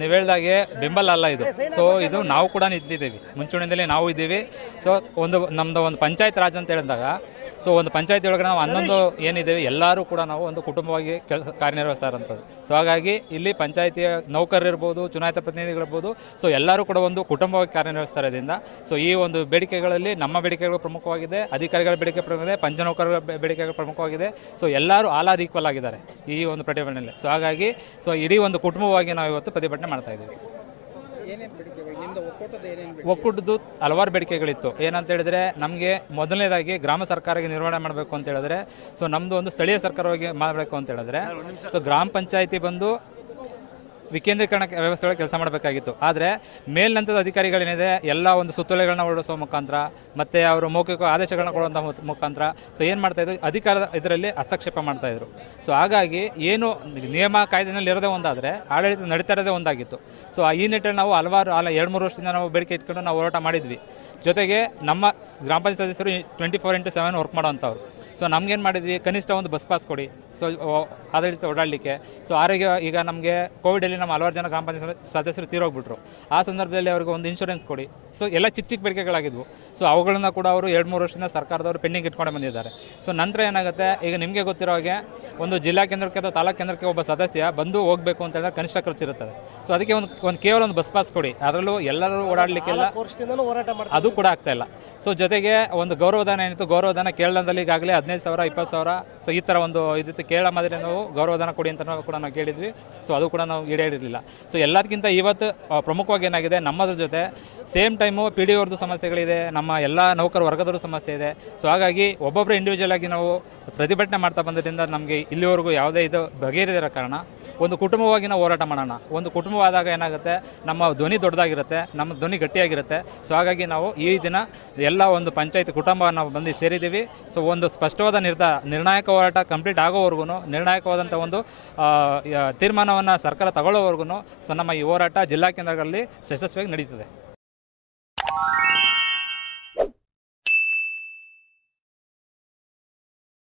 ನೀವು ಹೇಳ್ದಾಗೆ ಬೆಂಬಲ ಅಲ್ಲ ಇದು. ಸೊ ಇದು ನಾವು ಕೂಡ ನಿಂತಿದ್ದೀವಿ. ಮುಂಚೂಣಿಯಿಂದಲೇ ನಾವು ಇದ್ದೀವಿ. ಸೊ ಒಂದು ನಮ್ಮದು ಒಂದು ಪಂಚಾಯತ್ ರಾಜ್ ಅಂತ ಹೇಳಿದಾಗ ಸೊ ಒಂದು ಪಂಚಾಯತ್ ಒಳಗೆ ನಾವು ಹನ್ನೊಂದು ಏನಿದ್ದೇವೆ, ಎಲ್ಲರೂ ಕೂಡ ನಾವು ಒಂದು ಕುಟುಂಬವಾಗಿ ಕೆಲಸ ಕಾರ್ಯನಿರ್ವಹಿಸ್ತಾರಂಥದ್ದು ಸೊ ಹಾಗಾಗಿ ಇಲ್ಲಿ ಪಂಚಾಯತಿಯ ನೌಕರರು ಇರ್ಬೋದು, ಚುನಾಯಿತ ಪ್ರತಿನಿಧಿಗಳಿರ್ಬೋದು ಸೊ ಎಲ್ಲರೂ ಕೂಡ ಒಂದು ಕುಟುಂಬವಾಗಿ ಕಾರ್ಯನಿರ್ವಹಿಸ್ತಾರದಿಂದ ಸೊ ಈ ಒಂದು ಬೇಡಿಕೆಗಳಲ್ಲಿ ನಮ್ಮ ಬೇಡಿಕೆಗಳು ಪ್ರಮುಖವಾಗಿದೆ, ಅಧಿಕಾರಿಗಳ ಬೇಡಿಕೆ ಪ್ರಮುಖವಾಗಿದೆ, ಪಂಚ ನೌಕರರ ಬೇಡಿಕೆಗಳು ಪ್ರಮುಖವಾಗಿದೆ. ಸೊ ಎಲ್ಲರೂ ಆಲಾರ್ ಈಕ್ವಲ್ ಆಗಿದ್ದಾರೆ ಈ ಒಂದು ಪ್ರತಿಭಟನೆಯಲ್ಲಿ. ಸೊ ಹಾಗಾಗಿ ಸೊ ಇಡೀ ಒಂದು ಕುಟುಂಬವಾಗಿ ನಾವು ಇವತ್ತು ಪ್ರತಿಭಟನೆ ಮಾಡ್ತಾ ಇದ್ದೀವಿ. ಏನೇನು ಬೇಡಿಕೆಗಳು? ನಿಮ್ದು ಒಕ್ಕೂಟದ ಏನೇನು ಒಕ್ಕೂಟದ್ದು ಹಲವಾರು ಬೇಡಿಕೆಗಳಿತ್ತು. ಏನಂತ ಹೇಳಿದ್ರೆ ನಮಗೆ ಮೊದಲನೇದಾಗಿ ಗ್ರಾಮ ಸರ್ಕಾರಕ್ಕೆ ನಿರ್ವಹಣೆ ಮಾಡಬೇಕು ಅಂತ ಹೇಳಿದ್ರೆ ಸೊ ನಮ್ಮದು ಒಂದು ಸ್ಥಳೀಯ ಸರ್ಕಾರವಾಗಿ ಮಾಡಬೇಕು ಅಂತ ಹೇಳಿದ್ರೆ ಸೊ ಗ್ರಾಮ ಪಂಚಾಯಿತಿ ಬಂದು ವಿಕೇಂದ್ರೀಕರಣ ವ್ಯವಸ್ಥೆಗಳ ಕೆಲಸ ಮಾಡಬೇಕಾಗಿತ್ತು. ಆದರೆ ಮೇಲ್ನಂತದ ಅಧಿಕಾರಿಗಳೇನಿದೆ, ಎಲ್ಲ ಒಂದು ಸುತ್ತೋಲೆಗಳನ್ನ ಹೊರಡಿಸೋ ಮುಖಾಂತರ ಮತ್ತು ಅವರು ಮೌಖಿಕ ಆದೇಶಗಳನ್ನ ಕೊಡುವಂಥ ಮುಖಾಂತರ ಸೊ ಏನು ಮಾಡ್ತಾಯಿದ್ರು ಅಧಿಕಾರದ ಇದರಲ್ಲಿ ಹಸ್ತಕ್ಷೇಪ ಮಾಡ್ತಾಯಿದ್ರು ಸೊ ಹಾಗಾಗಿ ಏನು ನಿಯಮ ಕಾಯ್ದೆನಲ್ಲಿ ಇರೋದೇ ಒಂದಾದರೆ ಆಡಳಿತ ನಡೀತಾ ಇರೋದೇ ಒಂದಾಗಿತ್ತು. ಸೊ ಈ ನಿಟ್ಟಿನಲ್ಲಿ ನಾವು ಹಲವಾರು, ಅಲ್ಲ ಎರಡು ಮೂರು ವರ್ಷದಿಂದ ನಾವು ಬೇಡಿಕೆ ಇಟ್ಕೊಂಡು ನಾವು ಹೋರಾಟ ಮಾಡಿದ್ವಿ. ಜೊತೆಗೆ ನಮ್ಮ ಗ್ರಾಮ ಪಂಚಾಯತ್ ಸದಸ್ಯರು twenty four into seven work ಮಾಡುವಂಥವ್ರು. So ನಮಗೇನು ಮಾಡಿದ್ವಿ, ಕನಿಷ್ಠ ಒಂದು ಬಸ್ ಪಾಸ್ ಕೊಡಿ. ಸೊ ಆಡಳಿತ ಓಡಾಡಲಿಕ್ಕೆ. ಸೊ ಆರೋಗ್ಯ, ಈಗ ನಮಗೆ ಕೋವಿಡಲ್ಲಿ ನಮ್ಮ ಹಲವಾರು ಜನ ಗ್ರಾಮ ಪಂಚಾಯತ್ ಸದಸ್ಯರು ತೀರೋಗ್ಬಿಟ್ರು. ಆ ಸಂದರ್ಭದಲ್ಲಿ ಅವ್ರಿಗೆ ಒಂದು ಇನ್ಶೂರೆನ್ಸ್ ಕೊಡಿ. ಸೊ ಎಲ್ಲ ಚಿಕ್ಕ ಚಿಕ್ಕ ಬೇಡಿಕೆಗಳಾಗಿದ್ವು. ಸೊ ಅವುಗಳನ್ನ ಕೂಡ ಅವರು ಎರಡು ಮೂರು ವರ್ಷದಿಂದ ಸರ್ಕಾರದವರು ಪೆಂಡಿಂಗ್ ಇಟ್ಕೊಂಡು ಬಂದಿದ್ದಾರೆ. ಸೊ ನಂತರ ಏನಾಗುತ್ತೆ? ಈಗ ನಿಮಗೆ ಗೊತ್ತಿರೋ ಹಾಗೆ ಒಂದು ಜಿಲ್ಲಾ ಕೇಂದ್ರಕ್ಕೆ ಅಥವಾ ತಾಲೂಕು ಕೇಂದ್ರಕ್ಕೆ ಒಬ್ಬ ಸದಸ್ಯ ಬಂದು ಹೋಗಬೇಕು ಅಂತ ಹೇಳಿದ್ರೆ ಕನಿಷ್ಠ ಖರ್ಚು ಇರುತ್ತದೆ. ಸೊ ಅದಕ್ಕೆ ಒಂದು ಒಂದು ಕೇವಲ ಒಂದು ಬಸ್ ಪಾಸ್ ಕೊಡಿ. ಅದರಲ್ಲೂ ಎಲ್ಲರೂ ಓಡಾಡಲಿಕ್ಕೆಲ್ಲ ಅದು ಕೂಡ ಆಗ್ತಾ ಇಲ್ಲ. ಸೊ ಜೊತೆಗೆ ಒಂದು ಗೌರವಧನ ಏನಿತ್ತು? ಗೌರವಧನ ಕೇರಳದಲ್ಲಿ ಈಗಾಗಲೇ ಹದಿನೈದು ಸಾವಿರ ಇಪ್ಪತ್ತು ಸಾವಿರ. ಸೊ ಈ ಥರ ಒಂದು ಇದಿತ್ತು. ಕೇರಳ ಮಾದರಿ ನಾವು ಗೌರವಧನ ಕೊಡಿ ಅಂತ ನಾವು ಕೂಡ ನಾವು ಕೇಳಿದ್ವಿ. ಸೊ ಅದು ಕೂಡ ನಾವು ಈಡೇರಿರಲಿಲ್ಲ ಸೊ ಎಲ್ಲದಕ್ಕಿಂತ ಇವತ್ತು ಪ್ರಮುಖವಾಗಿ ಏನಾಗಿದೆ, ನಮ್ಮದ್ರ ಜೊತೆ ಸೇಮ್ ಟೈಮು ಪಿ ಡಿ ಅವ್ರದ್ದು ಸಮಸ್ಯೆಗಳಿದೆ, ನಮ್ಮ ಎಲ್ಲ ನೌಕರ ವರ್ಗದವ್ರ ಸಮಸ್ಯೆ ಇದೆ. ಸೊ ಹಾಗಾಗಿ ಒಬ್ಬೊಬ್ಬರು ಇಂಡಿವಿಜುವಲ್ ಆಗಿ ನಾವು ಪ್ರತಿಭಟನೆ ಮಾಡ್ತಾ ಬಂದ್ರಿಂದ ನಮಗೆ ಇಲ್ಲಿವರೆಗೂ ಯಾವುದೇ ಇದು ಬಗೆಹರಿದಿರೋ ಕಾರಣ ಒಂದು ಕುಟುಂಬವಾಗಿ ನಾವು ಹೋರಾಟ ಮಾಡೋಣ. ಒಂದು ಕುಟುಂಬವಾದಾಗ ಏನಾಗುತ್ತೆ? ನಮ್ಮ ಧ್ವನಿ ದೊಡ್ಡದಾಗಿರುತ್ತೆ, ನಮ್ಮ ಧ್ವನಿ ಗಟ್ಟಿಯಾಗಿರುತ್ತೆ. ಸೊ ಹಾಗಾಗಿ ನಾವು ಈ ದಿನ ಎಲ್ಲ ಒಂದು ಪಂಚಾಯತ್ ಕುಟುಂಬ ನಾವು ಬಂದು ಸೇರಿದ್ದೀವಿ. ಸೊ ಒಂದು ಸ್ಪಷ್ಟವಾದ ನಿರ್ಧಾರ ನಿರ್ಣಾಯಕ ಹೋರಾಟ ಕಂಪ್ಲೀಟ್ ಆಗೋವರೆಗೂ ನಿರ್ಣಾಯಕವಾದಂಥ ಒಂದು ತೀರ್ಮಾನವನ್ನು ಸರ್ಕಾರ ತಗೊಳ್ಳೋವರೆಗೂ ಸೊ, ನಮ್ಮ ಈ ಹೋರಾಟ ಜಿಲ್ಲಾ ಕೇಂದ್ರಗಳಲ್ಲಿ ಯಶಸ್ವಿಯಾಗಿ ನಡೀತದೆ.